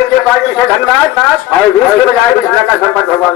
भाग्य के पार्टी से धन्यवाद और 20 के बजाय 20 लाख का संपर्क भगवान।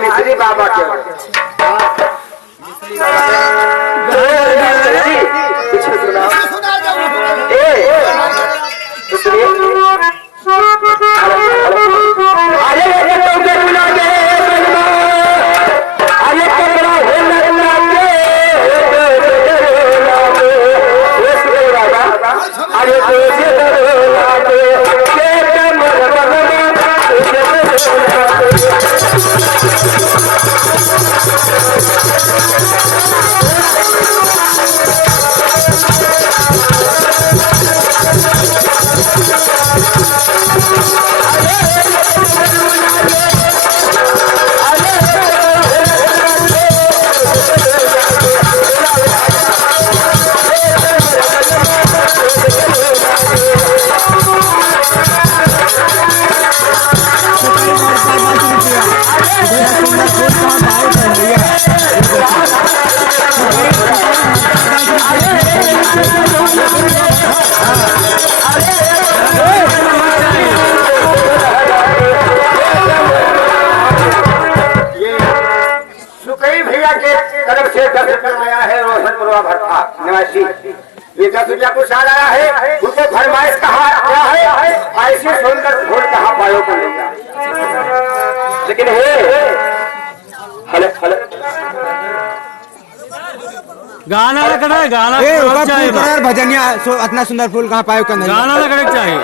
मिस्त्री बाबा के निवासी ये 10 रुपया कुछ आ रहा है। उनको फरमाइश कहा क्या है ऐसे सुंदर फूल कहाँ पायो को लेगा लेकिन हले गाना लगना है गाना भजनिया इतना सुंदर फूल कहाँ पायो का गाना लगना चाहिए।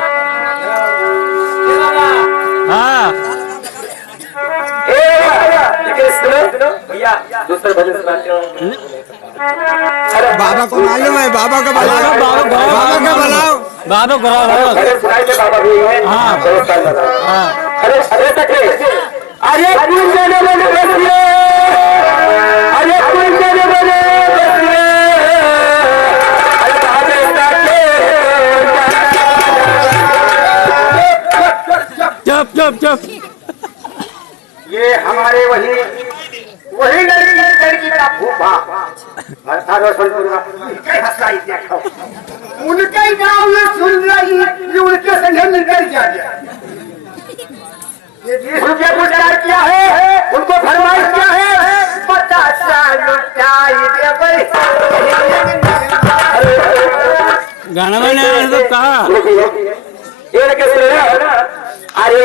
हाँ भैया दूसरे भजन सुनाते हो। बाबा को मालूम है बाबा का बुलाओ बाबा का बुलाओ बाबा कराओ सुनाई दे बाबा भी है। हाँ अरे अरे तके अरे कुल जाने वाले बसले अरे कुल जाने वाले बसले अरे चुप चुप चुप। ये हमारे वही लड़की का फूफा उनके गाँव में सुन रही उनके संग मिलकर जा गया। ये 20 रुपया को तैयार किया है। उनको फरमाइश क्या है 50 लुटाई दे गाना मैंने तो कहा अरे